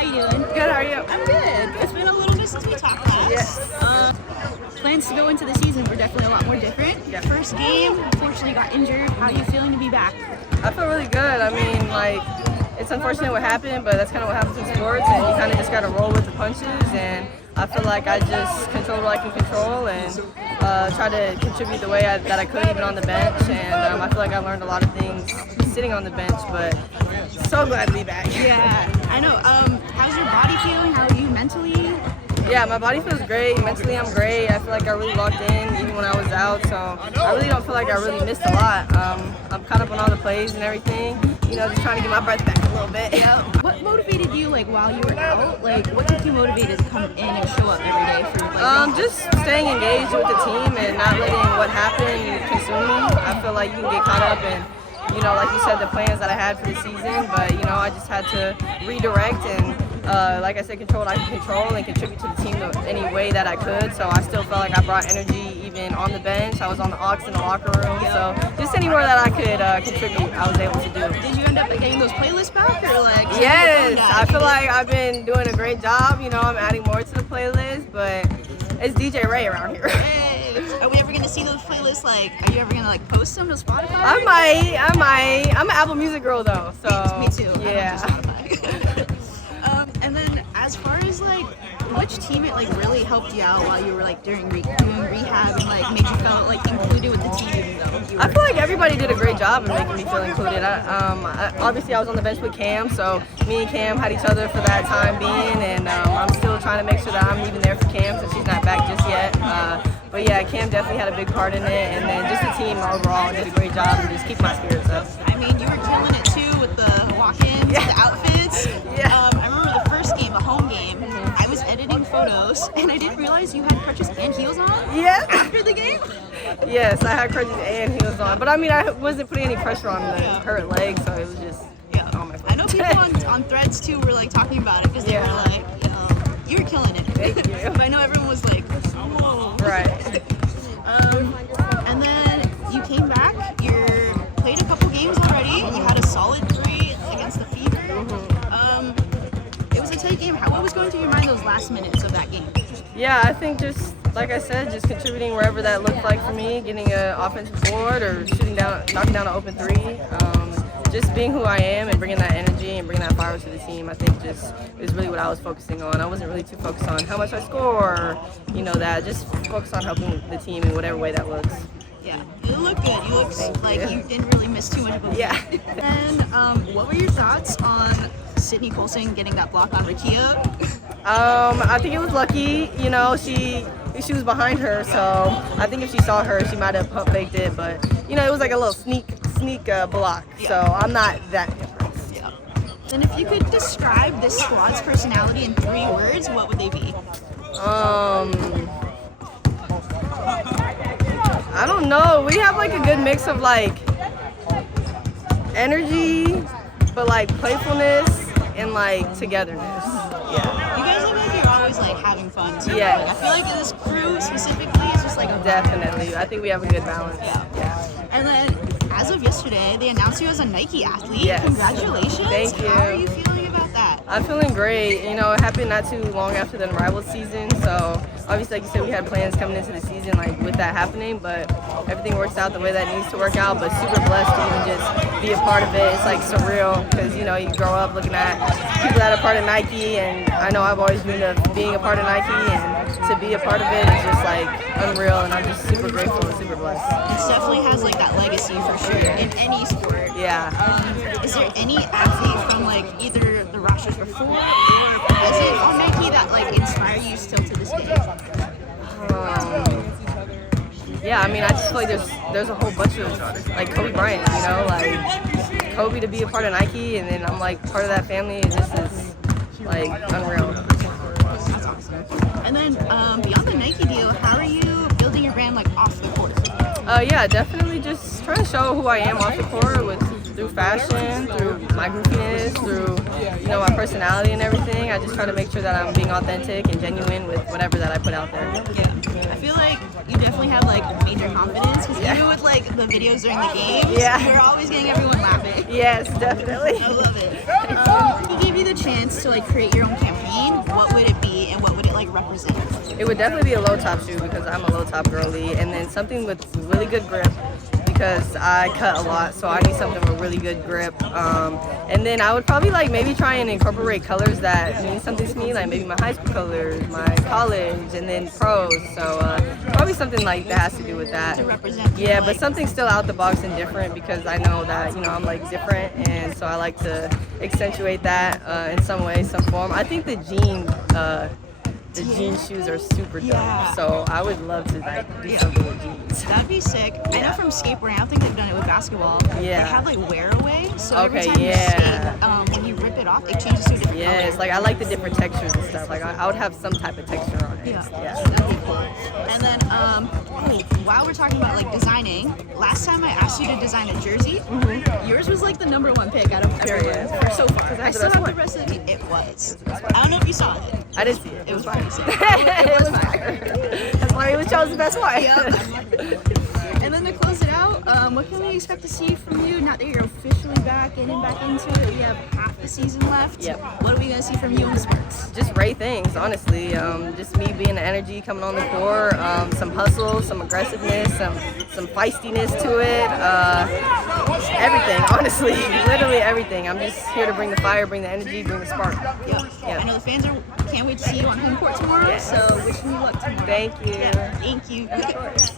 How you doing? Good, how are you? I'm good. It's been a little bit since we talked last. Yes. Plans to go into the season were definitely a lot more different. Yeah. First game, unfortunately got injured. How are you feeling to be back? I feel really good. I mean, like, it's unfortunate what happened, but that's kind of what happens in sports, and you kind of just got to roll with the punches, and I feel like I just controlled what I can control and try to contribute the way that I could, even on the bench, and I feel like I learned a lot of things sitting on the bench, but so glad to be back. Yeah, I know. How's your body feeling? How are you mentally? Yeah, my body feels great. Mentally, I'm great. I feel like I really locked in even when I was out, so I really don't feel like I really missed a lot. I'm caught up on all the plays and everything, you know, just trying to get my breath back a little bit. Yeah. What motivated you, like, while you were out? Like, what kept you motivated to come in and show up every day for, like, just staying engaged with the team and not letting what happened consume me. I feel like you can get caught up in, you know, like you said, the plans that I had for the season, but, you know, I just had to redirect and, like I said, control what I can control and contribute to the team any way that I could. So I still felt like I brought energy even on the bench. I was on the aux in the locker room. So just anywhere that I could contribute, I was able to do. Did you end up getting those playlists back, or like? Yes, I feel like I've been doing a great job. You know, I'm adding more to the playlist, but it's DJ Rae around here. Hey, are we ever gonna see those playlists? Like, are you ever gonna like post them to Spotify? I might. I'm an Apple Music girl though, so me too. Yeah. And then as far as like, which teammate like really helped you out while you were like doing rehab and like made you feel like included with the team? Even though I feel like everybody did a great job in making me feel included. Obviously I was on the bench with Cam, so me and Cam had each other for that time being, and I'm still trying to make sure that I'm even there for Cam since she's not back just yet. But yeah, Cam definitely had a big part in it, and then just the team overall did a great job and just keep my spirits up. I mean, you were killing it too with the walk-ins, the outfits. Yeah. I remember the first game, the home game, I was editing photos, and I didn't realize you had crutches and heels on after the game. Yes, I had crutches and heels on, but I mean, I wasn't putting any pressure on the hurt leg, so it was just on my foot. I know people on threads too were like talking about it because they were like, you were killing it. Thank you. But I know everyone was like, oh. Right. And then you came back, you played a couple games already, you had a solid 3 against the Fever. It was a tight game. What was going through your mind those last minutes of that game? Yeah, I think just, like I said, just contributing wherever that looked like for me, getting an offensive board or knocking down an open 3. Just being who I am and bringing that energy and bringing that fire to the team, I think just is really what I was focusing on. I wasn't really too focused on how much I score or, you know, that. Just focused on helping the team in whatever way that looks. Yeah, you look good. You look like you didn't really miss too much of a Yeah. And what were your thoughts on Sydney Colson getting that block on Rakia? I think it was lucky. You know, she was behind her, so I think if she saw her, she might have pump faked it. But you know, it was like a little sneak block. So I'm not that impressed. Yeah. And if you could describe this squad's personality in 3 words, what would they be? I don't know. We have like a good mix of like energy, but like playfulness and like togetherness. Yeah. You guys look like you're always like having fun too. Yeah. Like, I feel like this crew specifically is just like a Definitely. I think we have a good balance. Yeah. And then as of yesterday, they announced you as a Nike athlete. Yes. Congratulations. Thank you. How are you feeling about that? I'm feeling great. You know, it happened not too long after the Rivals season, so obviously, like you said, we had plans coming into the season, like with that happening, but everything works out the way that it needs to work out. But super blessed to even just be a part of it. It's like surreal because you know you grow up looking at people that are part of Nike, and I know I've always dreamed of being a part of Nike, and to be a part of it is just like unreal, and I'm just super grateful and super blessed. It definitely has like that legacy for sure in any sport. Yeah. Is there any athlete from like either the rosters before or present on Nike that like inspire you still to this day? Yeah, I mean, I just feel like there's a whole bunch of like Kobe Bryant, you know, like Kobe to be a part of Nike, and then I'm like part of that family. It just is like unreal. That's awesome. And then beyond the Nike deal, how are you building your brand like off the court? Yeah, definitely just trying to show who I am off the court through fashion, through my goofiness, through my personality and everything. I just try to make sure that I'm being authentic and genuine with whatever that I put out there. Yeah, I feel like you definitely have like major confidence because even with like the videos during the games, we're always getting everyone laughing. Yes, definitely. I love it. If he gave you the chance to like create your own campaign, what would it be and what would it like represent? It would definitely be a low top shoe because I'm a low top girly, and then something with really good grip because I cut a lot, so I need something with really good grip. And then I would probably like maybe try and incorporate colors that mean something to me, like maybe my high school colors, my college, and then pros. So probably something like that has to do with that. To represent. Yeah, but something still out the box and different because I know that I'm like different, and so I like to accentuate that in some way, some form. I think the jean shoes are super dope, so I would love to like do something with jeans. That'd be sick. I know from skateboarding, I don't think they've done it with basketball. They have like wear away, so every time you skate, when you rip it off, it changes to a different color. Yes, like I like the different textures and stuff. Like I would have some type of texture on it. Yeah, that'd be cool. And then while we're talking about like designing, last time I asked you to design a jersey, yours was like the #1 pick out of everyone so far. I still have the rest of the It was. I don't know if you saw it. I didn't see it. It was fire. It was fire. That's why it was chosen the best one. And then to close it out, what can we expect to see from you? Not that you're officially back into it. We have half the season left. What are we gonna see from you in sports? Just great things, honestly. Just me being the energy coming on the court, some hustle, some aggressiveness, some feistiness to it. Everything, honestly, literally everything. I'm just here to bring the fire, bring the energy, bring the spark. I know the fans can't wait to see you on home court tomorrow. So wishing you luck tomorrow. Thank you. Thank you. Of course.